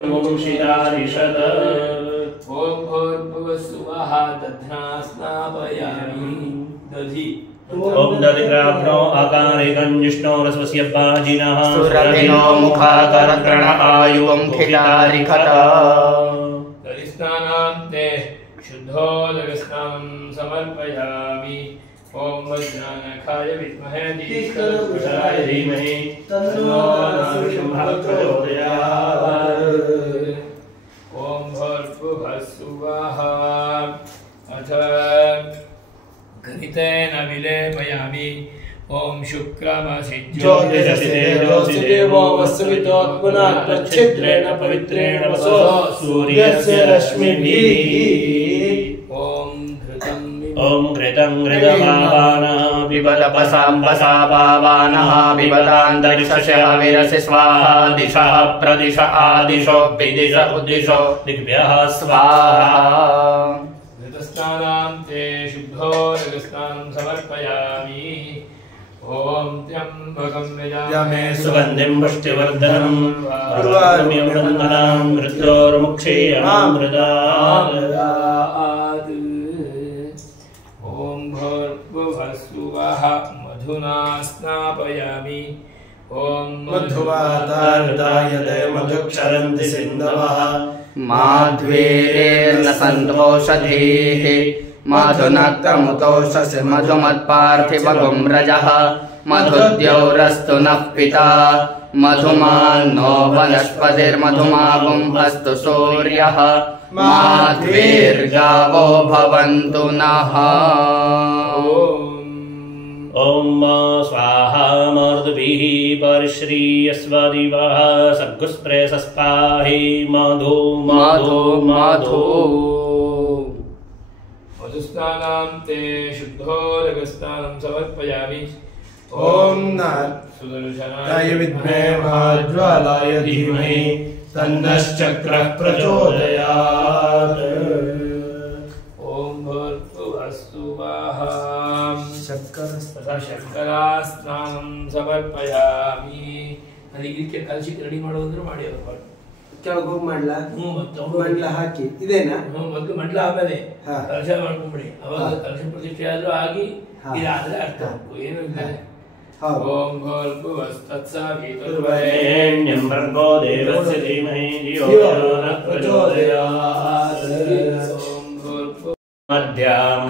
शिरारिषद ॐ भूर्भुवस्सुवः दध्नास्नापयामि दधि ॐ दधिग्राभ्रो आकारे गञ्जिष्णो रस्वस्य भाजिनः सुरभिनो मुखाकरकर्ण आयुवं खिलारिखत दधिस्नानान्ते शुद्धोदकस्नानं समर्पयामि ॐ वज्रानखाय विद्महे दीप्तपुरुषाय धीमहि तन्नो नारसिंहः प्रचोदयात् ॐ भूर्भुवस्सुवः अथ घृतेन विलेपयामि ॐ शुक्रमसि ज्योतिषदेवो वसुवितोत्पुनात् प्रच्छिद्रेण पवित्रेण वसो सूर्यस्य रश्मिभिः ॐ घृतं घृतमावानः विबलपसाम्बसावानः विबलान्तरिक्षस्य विरसि स्वाहा दिशः प्रदिश आदिशो विदिश उद्दिशो दिग्भ्यः स्वाहा घृतस्नानान्ते शुद्धोदकस्नानं समर्पयामि ॐ त्र्यम्बकं यजामहे सुगन्धिं पुष्टिवर्धनं उर्वारुकमिवन्दनां मृत्योर्मुक्षीयमामृतात् ॐ भूर्भुवस्सुवः मधुना स्नापयामि ॐ मधुवातारुदायते मधुक्षरन्ति सिन्धवः माध्वेरेर्न सन्तोषधीः मधुनक्रमुतोषसि मधुमत्पार्थिवगुं रजः मधुद्यौरस्तु नः पिता मधुमान्नो वनस्पतिर्मधुमागुं अस्तु सूर्यः माध्वीर्गावो भवन्तु नः ॐ स्वाहा मर्दभिः परिश्रीयस्वदिवः सर्गुस्प्रेषस्पाहि मधु मधु मधु मधुस्नानान्ते शुद्धोदकस्नानं समर्पयामि ॐ सुदर्शनाय विद्महे महाज्वालाय धीमहि तन्नश्चक्रः प्रचोदयात् ॐ भूर्भुवस्सुवः शर्करास्नानं समर्पयामि ಅದಕ್ಕೆ ಕಲಸಿ ರೆಡಿ ಮಾಡೋದ್ರೆ ಮಾಡಿ ಅದು ಕೆಳಗೆ ಹೋಗಿ ಮಾಡ್ಲಾ ಮತ್ತು ಮಂಡ್ಲ ಹಾಕಿ ಇದೇನಾ ಮೊದಲು ಮಂಡಲ ಆಮೇಲೆ ಕಲಶ ಮಾಡ್ಕೊಂಬಿಡಿ ಅವಾಗ ಕಲಶ ಪ್ರತಿಷ್ಠೆ ಆದ್ರೂ ಆಗಿ ಇದಾದ್ರೆ ಅರ್ಥ ಏನು ಇಲ್ಲ ಓಂ भूर्भुवस्सुवरेण्यं भर्गो देवस्य धीमहि धियो यो नः प्रचोदयात्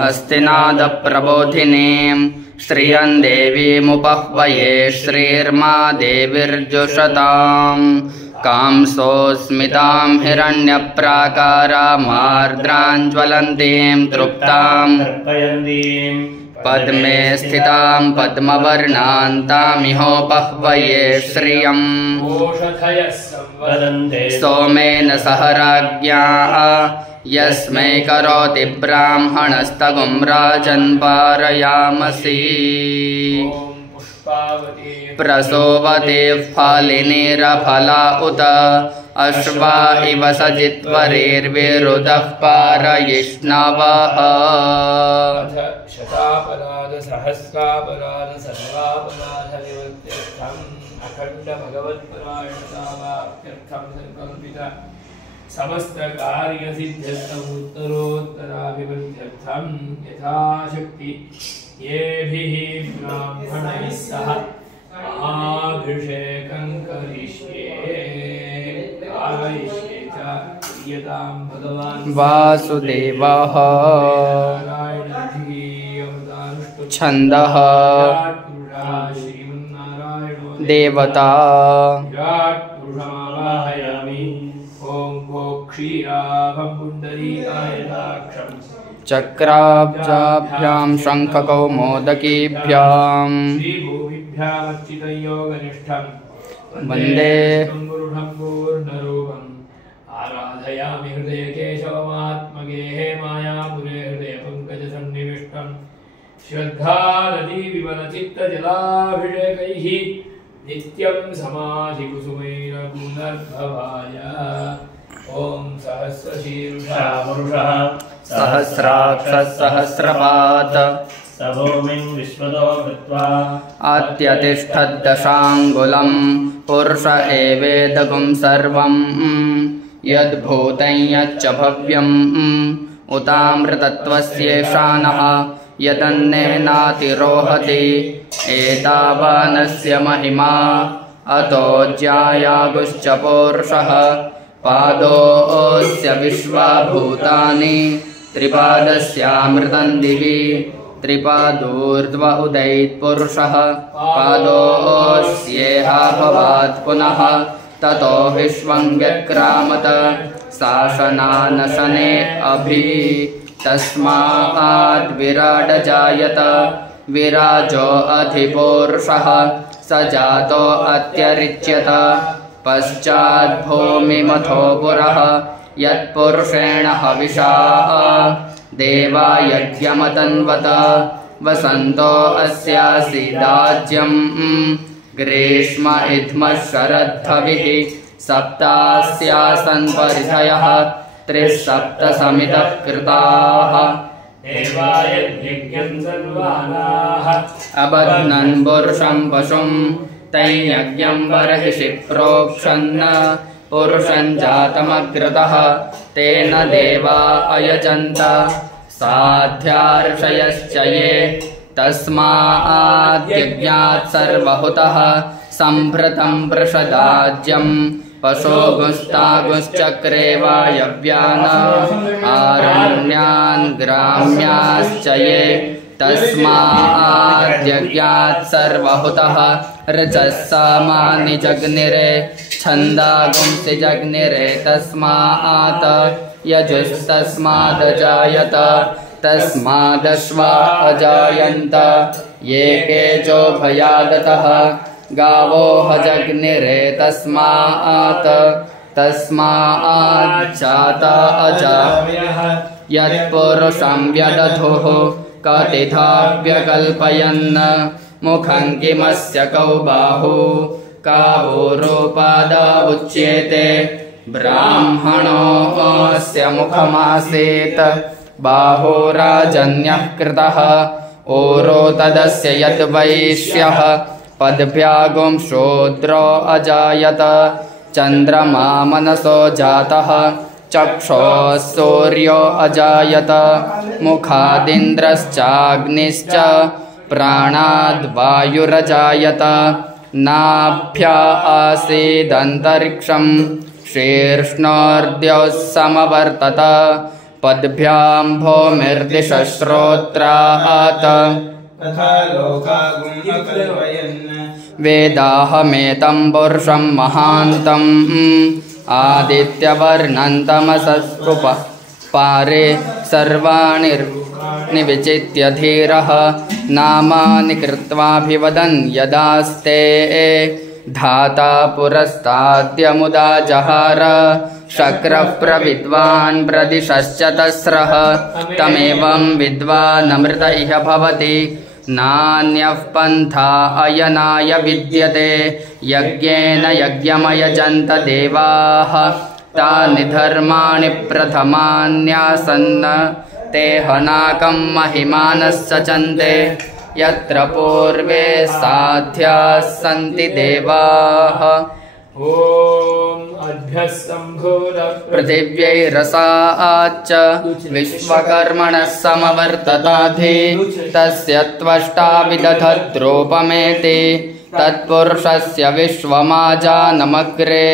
अस्तिनादप्रबोधिनीं श्रियं देवीमुपह्वये श्रीर्मा देवीर्जुषताम् कांसोऽस्मितां हिरण्यप्राकारामार्द्राञ्ज्वलन्तीं तृप्तां पद्मे स्थितां पद्मवर्णान्तामिहोपह्वये श्रियम् सोमेन सह राज्ञा यस्मै करोति ब्राह्मणस्तगुं राजन् पारयामसि प्रसोवते फालिनीरफला उत अश्वा इव सजित्वरेर्विरुदः पारयिष्णवः शतापराध सहस्रापराध सर्वापराध निवृत्त्यर्थम् अखण्ड भगवत्परायणतावाप्त्यर्थं संकल्पित समस्त कार्य सिद्ध्यर्थम् उत्तरोत्तराभिवृद्ध्यर्थं यथाशक्ति येभिः ब्राह्मणैः सह महाभिषेकं करिष्ये कारयिष्ये च यतां भगवान् वासुदेवः छन्दः देवता विराट्पुरुषमावाहयामि ॐ क्षीराभं पुण्डरीकायदाक्षं चक्राब्जाभ्यां शङ्खकौमोदकीभ्यां श्रीभूमिभ्यामर्चितं योगनिष्ठं वन्दे पुरुषं पूर्णरूपम् आराधयामि हृदये केशवमात्मगेः मायापुरे हृदयपङ्कजसन्निविष्टम् श्रद्धानदीविमलचित्तजलाभिषेकैः नित्यं समाधिकुसुमैर पुनर्भवाय ॐ सहस्रशीर्षः पुरुषः सहस्राक्षः सहस्रपात् सभूमिं विश्वतो कृत्वा अत्यतिष्ठद्दशाङ्गुलं पुरुष एवेदगुं सर्वम् यद्भूतं यच्च भव्यम् उतामृतत्वस्येषानः यदन्नेनातिरोहति एतावानस्य महिमा अतो ज्यायागुश्च पौरुषः पादोऽस्य विश्वाभूतानि त्रिपादस्यामृतं दिवि त्रिपादोर्ध्व उदैत्पुरुषः पादोऽस्येहा भवात् पुनः ततो विश्वं व्यक्रामत शासनानशने अभि तस्मात् विराड जायत विराजो अधिपौरुषः स जातो अत्यरिच्यत पश्चात् भूमिमथो पुरः यत्पुरुषेण हविषा देवा यज्ञमतन्वत वसन्तो अस्यासीदाज्यं ग्रीष्म इद्मः शरद्धविः सप्तास्यासन् परिधयः त्रिसप्तसमितः कृताः अबध्नन् पुरुषं पशुं तैयज्ञं बर्हिषि प्रोक्षन् पुरुषं जातमग्रतः तेन देवा अयजन्त साध्यार्षयश्च ये तस्माद्यज्ञात् सर्वहुतः सम्भृतं वृषदाज्यं पशोगुस्तागुश्चक्रे वायव्यान् आरण्यान् ग्राम्याश्च ये तस्माद्यज्ञात् सर्वहुतः ऋचः सामानि जग्निरे छन्दागुंसि जग्निरे तस्मात् यजुस्तस्मादजायत तस्मादश्वा अजायन्त ये केचो भयादतः गावो हजग्निरे तस्मात् जाता अजायः यत्पुरुषं व्यदधुः कतिधाव्यकल्पयन् मुखं किमस्य कौ बाहु कावोरुपाद उच्येते ब्राह्मणोऽस्य मुखमासीत् बाहुराजन्यः कृतः ओरो तदस्य यद्वैश्यः पद्भ्यागुं शूद्रो अजायत चन्द्रमा मनसो जातः चक्षोः सूर्यो अजायत मुखादिन्द्रश्चाग्निश्च प्राणाद्वायुरजायत नाभ्या आसीदन्तरिक्षं शीर्ष्णोर्द्यौ समवर्तत पद्भ्यां भूमिर्दिशश्रोत्रात् वेदाहमेतं पुरुषं महान्तम् आदित्यवर्णन्तमसस्तुप पारे सर्वाणि विचित्य धीरः नामानि कृत्वाभिवदन् यदास्ते धाता पुरस्ताद्यमुदा जहार शक्रः प्रविद्वान् प्रदिशश्च तस्रः तमेवं विद्वानमृत इह भवति नान्यः पन्था अयनाय विद्यते यज्ञेन यज्ञमयजन्त देवाः तानि धर्माणि प्रथमान्यासन् ते हनाकं महिमानः सचन्ते यत्र पूर्वे साध्याः सन्ति देवाः पृथिव्यैरसाच्च विश्वकर्मणः समवर्तताधि तस्य त्वष्टा विदधद्रूपमेति तत्पुरुषस्य विश्वमाजानमग्रे